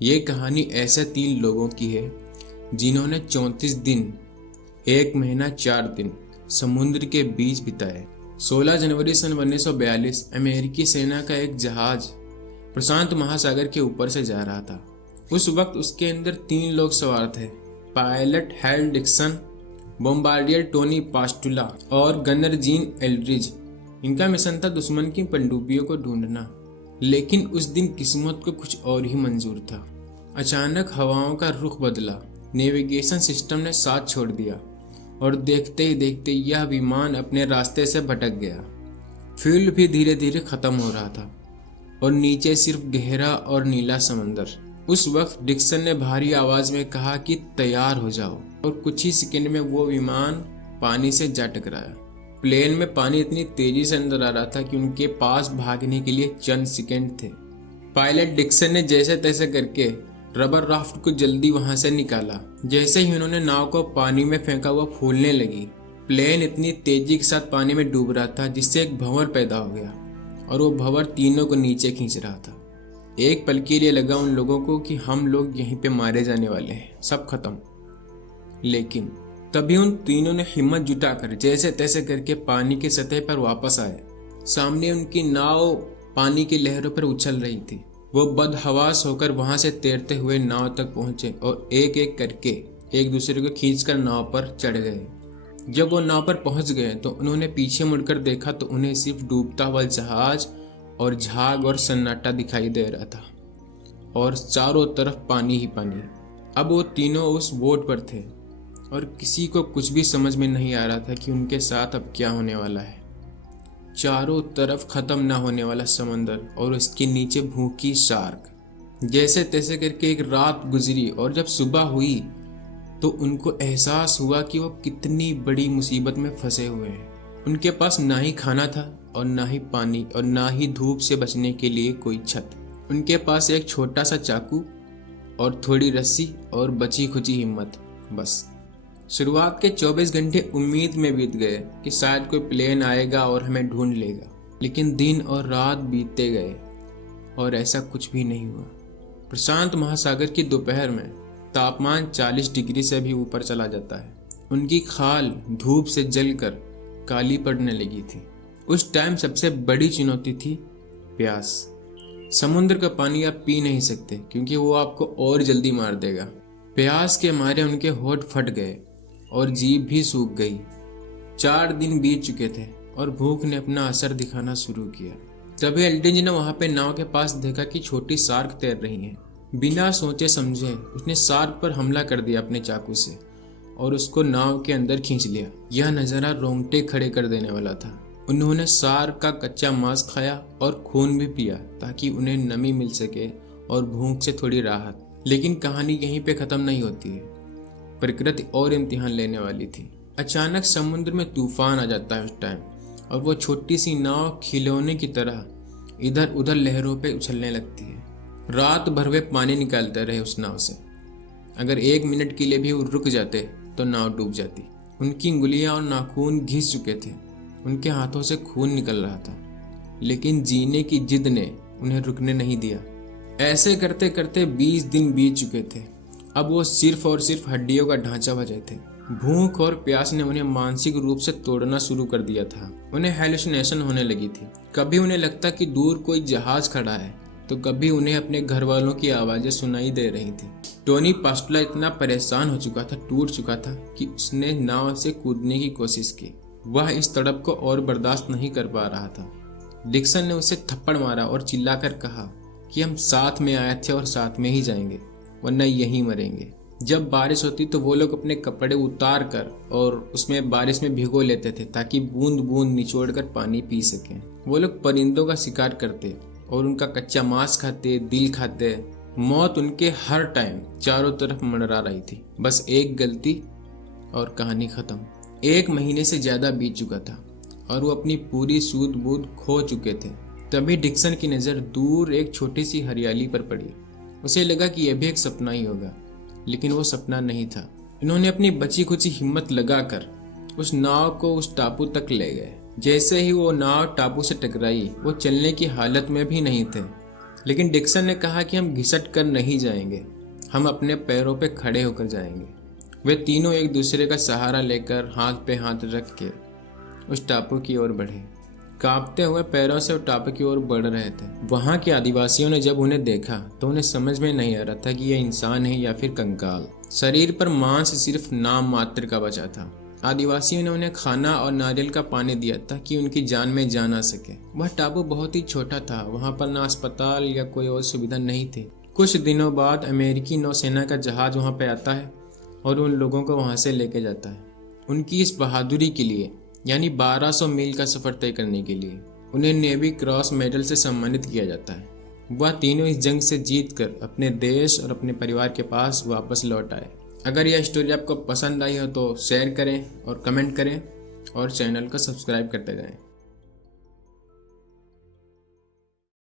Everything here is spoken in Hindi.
ये कहानी ऐसे 3 लोगों की है जिन्होंने 34 दिन 1 महीना 4 दिन समुद्र के बीच बिताए। 16 जनवरी सन 1942 अमेरिकी सेना का एक जहाज प्रशांत महासागर के ऊपर से जा रहा था। उस वक्त उसके अंदर 3 लोग सवार थे, pilot Hal Dixon, bombardier Tony Pastula और गनर जीन एल्ड्रिज। इनका मिशन था दुश्मन की पनडुब्बियों को ढूंढना, लेकिन उस दिन किस्मत को कुछ और ही मंजूर था। अचानक हवाओं का रुख बदला, नेविगेशन सिस्टम ने साथ छोड़ दिया और देखते ही देखते यह विमान अपने रास्ते से भटक गया। फ्यूल भी धीरे धीरे खत्म हो रहा था और नीचे सिर्फ गहरा और नीला समंदर। उस वक्त डिक्सन ने भारी आवाज में कहा कि तैयार हो जाओ, और कुछ ही सेकंड में वो विमान पानी से जा टकराया। प्लेन में पानी इतनी तेजी से अंदर आ रहा था कि उनके पास भागने के लिए चंद सेकंड थे। पायलट डिक्सन ने जैसे तैसे करके रबर राफ्ट को जल्दी वहां से निकाला। जैसे ही उन्होंने नाव को पानी में फेंका, हुआ फूलने लगी। प्लेन इतनी तेजी के साथ पानी में डूब रहा था जिससे एक भंवर पैदा हो गया, और वो भंवर तीनों को नीचे खींच रहा था। एक पल के लिए लगा उन लोगों को कि हम लोग यहीं पे मारे जाने वाले हैं, सब खत्म। लेकिन तभी उन तीनों ने हिम्मत जुटाकर जैसे तैसे करके पानी की सतह पर वापस आए। सामने उनकी नाव पानी की लहरों पर उछल रही थी। वो बदहवास होकर वहां से तैरते हुए नाव तक पहुंचे और एक एक करके एक दूसरे को खींचकर नाव पर चढ़ गए। जब वो नाव पर पहुंच गए तो उन्होंने पीछे मुड़कर देखा तो उन्हें सिर्फ डूबता हुआ जहाज और झाग और सन्नाटा दिखाई दे रहा था, और चारों तरफ पानी ही पानी। अब वो तीनों उस बोट पर थे और किसी को कुछ भी समझ में नहीं आ रहा था कि उनके साथ अब क्या होने वाला है। चारों तरफ खत्म ना होने वाला समंदर और उसके नीचे भूखी शार्क। जैसे तैसे करके एक रात गुजरी और जब सुबह हुई तो उनको एहसास हुआ कि वो कितनी बड़ी मुसीबत में फंसे हुए हैं। उनके पास ना ही खाना था और ना ही पानी और ना ही धूप से बचने के लिए कोई छत। उनके पास एक छोटा सा चाकू और थोड़ी रस्सी और बची खुची हिम्मत, बस। शुरुआत के 24 घंटे उम्मीद में बीत गए कि शायद कोई प्लेन आएगा और हमें ढूंढ लेगा, लेकिन दिन और रात बीतते गए और ऐसा कुछ भी नहीं हुआ। प्रशांत महासागर की दोपहर में तापमान 40 डिग्री से भी ऊपर चला जाता है। उनकी खाल धूप से जलकर काली पड़ने लगी थी। उस टाइम सबसे बड़ी चुनौती थी प्यास। समुद्र का पानी आप पी नहीं सकते क्योंकि वो आपको और जल्दी मार देगा। प्यास के मारे उनके होंठ फट गए और जीभ भी सूख गई। 4 दिन बीत चुके थे और भूख ने अपना असर दिखाना शुरू किया। तभी एल्ड्रिज ने वहां पे नाव के पास देखा कि छोटी शार्क तैर रही है। बिना सोचे समझे उसने शार्क पर हमला कर दिया अपने चाकू से और उसको नाव के अंदर खींच लिया। यह नज़ारा रोंगटे खड़े कर देने वाला था। उन्होंने शार्क का कच्चा मांस खाया और खून भी पिया ताकि उन्हें नमी मिल सके और भूख से थोड़ी राहत। लेकिन कहानी यहीं पे ख़त्म नहीं होती है। प्रकृति और इम्तिहान लेने वाली थी। अचानक समुद्र में तूफान आ जाता है उस टाइम, और वो छोटी सी नाव खिलौने की तरह इधर उधर लहरों पे उछलने लगती है। रात भर वे पानी निकालते रहे उस नाव से। अगर 1 मिनट के लिए भी वो रुक जाते तो नाव डूब जाती। उनकी उंगलियां और नाखून घिस चुके थे, उनके हाथों से खून निकल रहा था, लेकिन जीने की जिद ने उन्हें रुकने नहीं दिया। ऐसे करते करते 20 दिन बीत चुके थे। अब वो सिर्फ और सिर्फ हड्डियों का ढांचा बचे थे। भूख और प्यास ने उन्हें मानसिक रूप से तोड़ना शुरू कर दिया था। उन्हें हेलुसिनेशन होने लगी थी। कभी उन्हें लगता कि दूर कोई जहाज खड़ा है, तो कभी उन्हें अपने घर वालों की आवाजें सुनाई दे रही थी। टोनी पास्टुला इतना परेशान हो चुका था, टूट चुका था कि उसने नाव से कूदने की कोशिश की। वह इस तड़प को और बर्दाश्त नहीं कर पा रहा था। डिक्सन ने उसे थप्पड़ मारा और चिल्लाकर कहा कि हम साथ में आए थे और साथ में ही जाएंगे, वरना यहीं मरेंगे। जब बारिश होती तो वो लोग अपने कपड़े उतार कर और उसमें बारिश में भिगो लेते थे ताकि बूंद बूंद निचोड़ कर पानी पी सकें। वो लोग परिंदों का शिकार करते और उनका कच्चा मांस खाते, दिल खाते। मौत उनके हर टाइम चारों तरफ मंडरा रही थी। बस एक गलती और कहानी खत्म। 1 महीने से ज्यादा बीत चुका था और वो अपनी पूरी सूध बूध खो चुके थे। तभी डिक्सन की नज़र दूर एक छोटी सी हरियाली पर पड़ी। उसे लगा कि यह भी एक सपना ही होगा, लेकिन वो सपना नहीं था। इन्होंने अपनी बची खुची हिम्मत लगाकर उस नाव को उस टापू तक ले गए। जैसे ही वो नाव टापू से टकराई, वो चलने की हालत में भी नहीं थे, लेकिन डिक्सन ने कहा कि हम घिसट कर नहीं जाएंगे, हम अपने पैरों पे खड़े होकर जाएंगे। वे तीनों एक दूसरे का सहारा लेकर हाथ पे हाथ रख के उस टापू की ओर बढ़े। कांपते हुए पैरों से वो टापू की ओर बढ़ रहे थे। वहाँ के आदिवासियों ने जब उन्हें देखा तो उन्हें समझ में नहीं आ रहा था कि यह इंसान है या फिर कंकाल। शरीर पर मांस सिर्फ नाम मात्र का बचा था। आदिवासियों ने उन्हें खाना और नारियल का पानी दिया ताकि उनकी जान में जान आ सके। वह टापू बहुत ही छोटा था, वहाँ पर ना अस्पताल या कोई और सुविधा नहीं थी। कुछ दिनों बाद अमेरिकी नौसेना का जहाज वहाँ पे आता है और उन लोगों को वहाँ से लेके जाता है। उनकी इस बहादुरी के लिए, यानी 1200 मील का सफर तय करने के लिए, उन्हें नेवी क्रॉस मेडल से सम्मानित किया जाता है। वह तीनों इस जंग से जीतकर अपने देश और अपने परिवार के पास वापस लौट आए। अगर यह स्टोरी आपको पसंद आई हो तो शेयर करें और कमेंट करें और चैनल को सब्सक्राइब करते जाएं।